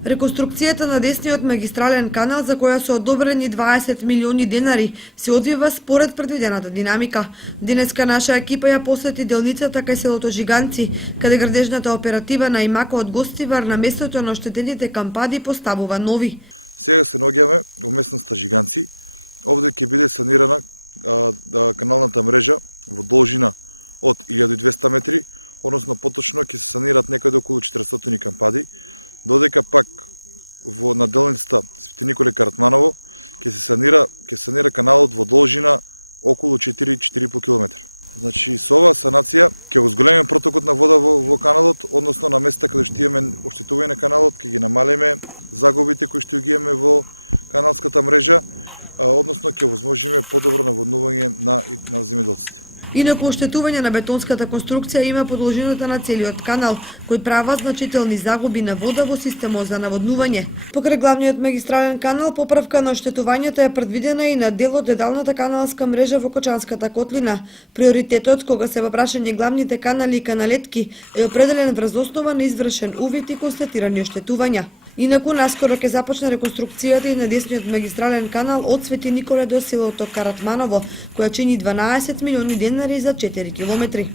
Реконструкцијата на десниот магистрален канал, за која се одобрени 20 милиони денари, се одвива според предвидената динамика. Денеска наша екипа ја посети делницата кај селото Жиганци, каде градежната оператива на Имако од Гостивар на местото на оштетените кампади поставува нови. Сега се наоѓаме во местноста Жиганци. Овде ќе биде санирана каналната мрежа во должина од 1200 метри, односно поточно ќе се санират некаде околу 400 кампади, додека пак на делницата Свети Николе Каратманово ќе се санира каналот во должина околу 4,5 км. Значи со оваа санација ќе го зголемиме протокот на вода во каналот, односно на места каде што имаме оштетување на каналот, ќе ги намалиме загубите кои што ги имаме во каналската мрежа, односно ќе возможиме подобро наводнување на земјоделците. Инаку оштетување на бетонската конструкција има по должината на целиот канал, кој права значителни загуби на вода во системот за наводнување. Покрај главниот магистрален канал, поправка на оштетувањето е предвидена и на дел од дедалната каналска мрежа во Кочанската котлина. Приоритетот кога се во прашање главните канали и каналетки е определен врз основа на извршен увид и констатирани оштетувања. Инаку наскоро ќе започне реконструкцијата и на десниот магистрален канал од Свети Николе до селото Каратманово, која чини 12 милиони денари за 4 километри.